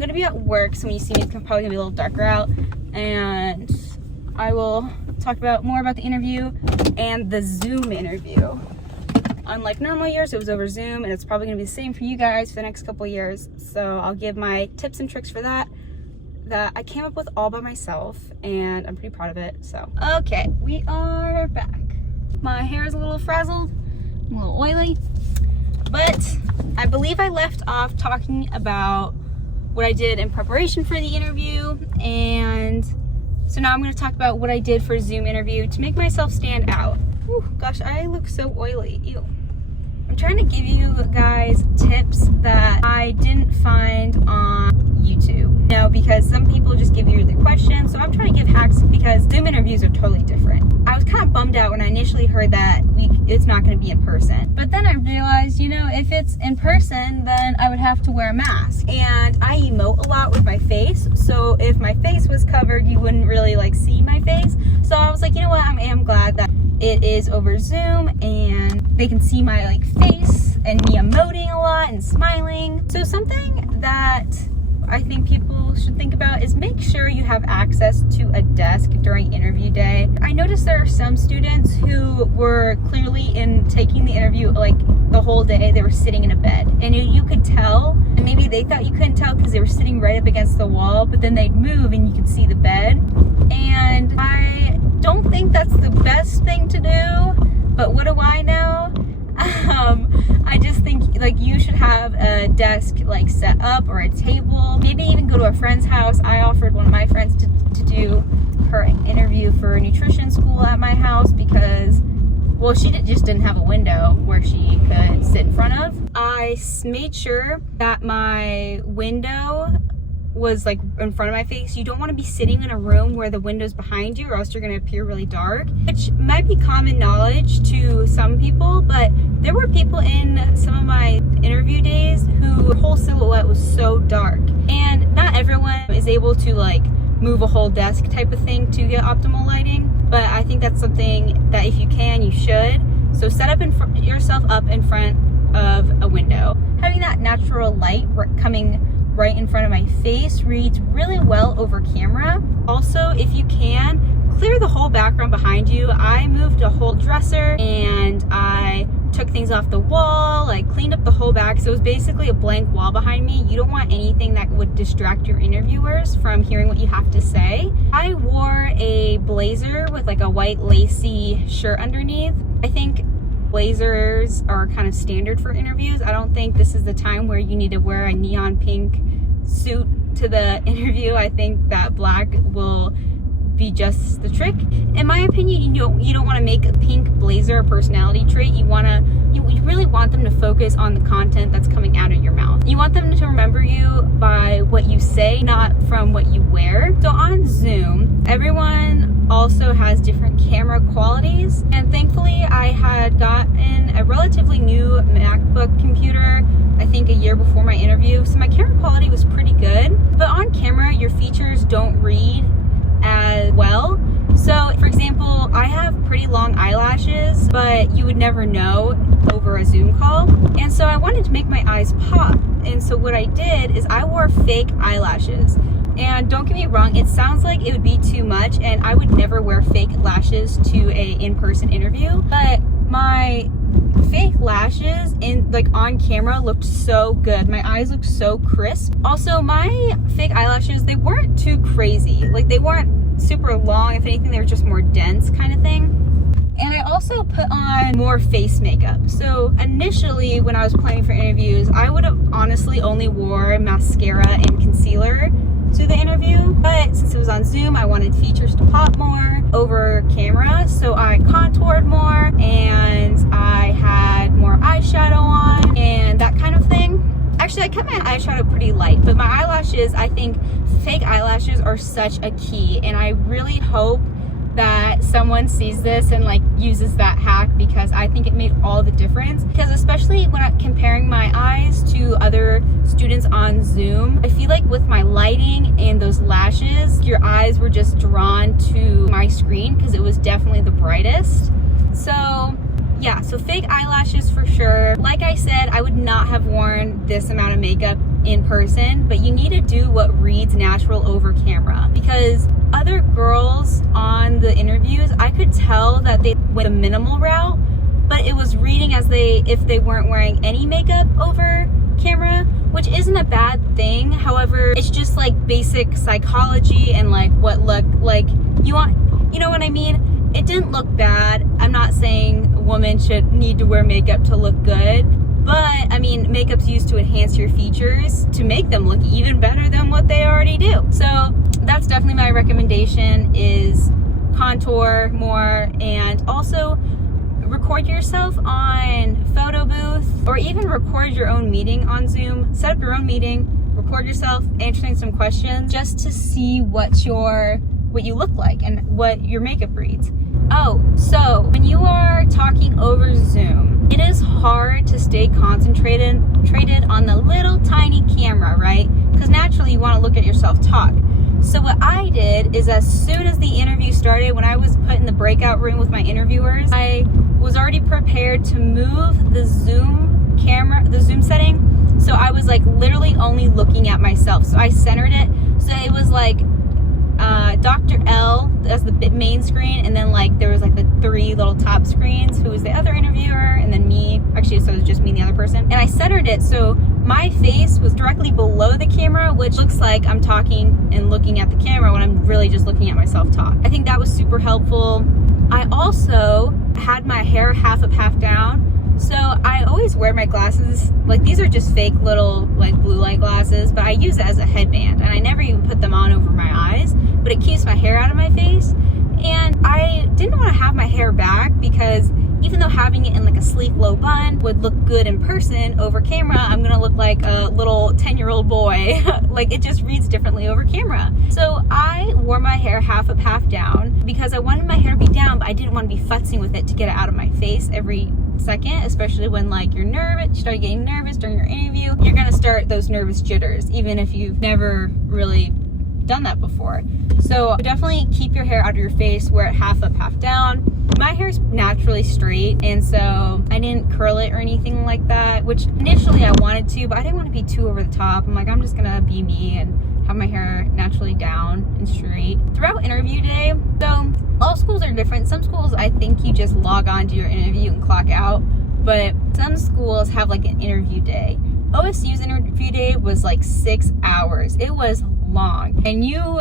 gonna be at work, so when you see me, it's probably gonna be a little darker out, and I will talk more about the interview and the Zoom interview. Unlike normal years, it was over Zoom, and it's probably gonna be the same for you guys for the next couple years. So I'll give my tips and tricks for that I came up with all by myself, and I'm pretty proud of it. So, okay, we are back. My hair is a little frazzled, I'm a little oily, but I believe I left off talking about what I did in preparation for the interview, and so now I'm going to talk about what I did for a Zoom interview to make myself stand out. Whew, gosh, I look so oily. Ew. I'm trying to give you guys tips that I didn't find on YouTube. You know, because some people just give you the questions, so I'm trying to give hacks because Zoom interviews are totally different. I was kind of bummed out when I initially heard that it's not going to be in person. But then I realized, you know, if it's in person, then I would have to wear a mask. And I emote a lot with my face, so if my face was covered, you wouldn't really like see my face. So I was like, you know what, I am glad that it is over Zoom and they can see my like face and me emoting a lot and smiling. So something that I think people should think about is make sure you have access to a desk during interview day. I noticed there are some students who were clearly taking the interview like the whole day. They were sitting in a bed, and you could tell, and maybe they thought you couldn't tell because they were sitting right up against the wall, but then they'd move and you could see the bed. And I don't think that's the best thing to do, but what do I know? I just think like you should have a desk like set up, or a table, maybe even go to a friend's house. I offered one of my friends to do her interview for nutrition school at my house because, well, she just didn't have a window where she could sit in front of. I made sure that my window was like in front of my face. You don't want to be sitting in a room where the window's behind you, or else you're going to appear really dark, which might be common knowledge to some people, but there were people in some of my interview days who whole silhouette was so dark, and not everyone is able to like move a whole desk type of thing to get optimal lighting, but I think that's something that if you can, you should. So set up yourself up in front of a window. Having that natural light coming right in front of my face reads really well over camera. Also, if you can, clear the whole background behind you. I moved a whole dresser and I took things off the wall. I cleaned up the whole back, so it was basically a blank wall behind me. You don't want anything that would distract your interviewers from hearing what you have to say. I wore a blazer with like a white lacy shirt underneath. I think blazers are kind of standard for interviews. I don't think this is the time where you need to wear a neon pink suit to the interview. I think that black will be just the trick. In my opinion, you don't want to make a pink blazer a personality trait. You really want them to focus on the content that's coming out of your mouth. You want them to remember you by what you say, not from what you wear. So on Zoom, everyone also has different camera qualities, and thankfully I had gotten a relatively new MacBook computer, I think a year before my interview, so my camera quality was pretty good, but on camera your features don't read as well. So for example, I have pretty long eyelashes, but you would never know over a Zoom call, and so I wanted to make my eyes pop, and so what I did is I wore fake eyelashes. And don't get me wrong, it sounds like it would be too much, and I would never wear fake lashes to a in-person interview, but my fake lashes on camera looked so good. My eyes looked so crisp. Also, my fake eyelashes, they weren't too crazy. Like, they weren't super long. If anything, they were just more dense kind of thing. And I also put on more face makeup. So initially, when I was planning for interviews, I would have honestly only wore mascara and concealer to the interview, but since it was on Zoom, I wanted features to pop more over camera, so I contoured more and I had more eyeshadow on and that kind of thing. Actually, I kept my eyeshadow pretty light, but my eyelashes, I think fake eyelashes are such a key, and I really hope that someone sees this and like uses that hack, because I think it made all the difference. Because especially when I'm comparing my eyes to other students on Zoom, I feel like with my lighting and those lashes, your eyes were just drawn to my screen because it was definitely the brightest. So yeah, so fake eyelashes for sure. Like I said, I would not have worn this amount of makeup in person, but you need to do natural over camera, because other girls on the interviews, I could tell that they went a minimal route, but it was reading as if they weren't wearing any makeup over camera, which isn't a bad thing. However, it's just like basic psychology and like what look like you want, you know what I mean? It didn't look bad. I'm not saying a woman should need to wear makeup to look good, but I mean, makeup's used to enhance your features to make them look even better than what they already do. So that's definitely my recommendation, is contour more, and also record yourself on photo booth, or even record your own meeting on Zoom. Set up your own meeting, record yourself answering some questions just to see what you look like and what your makeup reads. Oh, so when you are talking over Zoom, it is hard to stay concentrated on the little tiny camera, right? Because naturally you want to look at yourself talk. So what I did is, as soon as the interview started, when I was put in the breakout room with my interviewers, I was already prepared to move the Zoom camera, the Zoom setting. So I was like literally only looking at myself. So I centered it. So it was like Dr. L as the main screen, and then like there was like the 3 little top screens, who was the other interviewer, and then me. Actually, so it was just me and the other person. And I centered it so my face was directly below the camera, which looks like I'm talking and looking at the camera when I'm really just looking at myself talk. I think that was super helpful. I also had my hair half up, half down. So I always wear my glasses, like these are just fake little like blue light glasses, but I use it as a headband, and I never even put them on over my eyes, but it keeps my hair out of my face. And I didn't want to have my hair back, because even though having it in like a sleek low bun would look good in person, over camera I'm gonna look like a little 10-year-old boy. Like, it just reads differently over camera. So I wore my hair half up, half down, because I wanted my hair to be down, but I didn't want to be futzing with it to get it out of my face every second, especially when like you're nervous, you start getting nervous during your interview. You're gonna start those nervous jitters, even if you've never really done that before. So definitely keep your hair out of your face, wear it half up, half down. My hair is naturally straight, and so I didn't curl it or anything like that, which initially I wanted to, but I didn't want to be too over the top. I'm like, I'm just gonna be me and have my hair naturally down and straight throughout interview day. So all schools are different. Some schools, I think you just log on to your interview and clock out, but some schools have like an interview day. OSU's interview day was like 6 hours. It was long, and you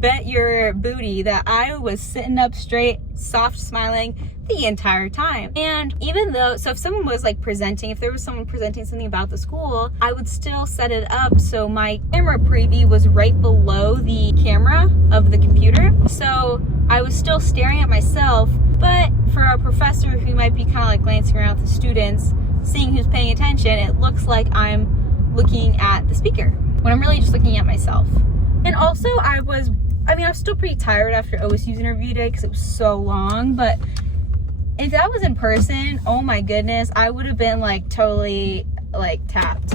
bet your booty that I was sitting up straight, soft smiling the entire time. And even though, so if someone was like presenting, if there was someone presenting something about the school, I would still set it up so my camera preview was right below the camera of the computer. So I was still staring at myself, but for a professor who might be kind of like glancing around at the students, seeing who's paying attention, it looks like I'm looking at the speaker when I'm really just looking at myself. And also I was still pretty tired after OSU's interview day because it was so long, but if that was in person, oh my goodness, I would have been like totally like tapped.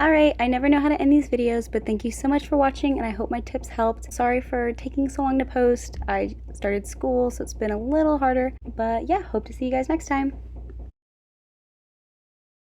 Alright, I never know how to end these videos, but thank you so much for watching, and I hope my tips helped. Sorry for taking so long to post. I started school, so it's been a little harder, but yeah, hope to see you guys next time.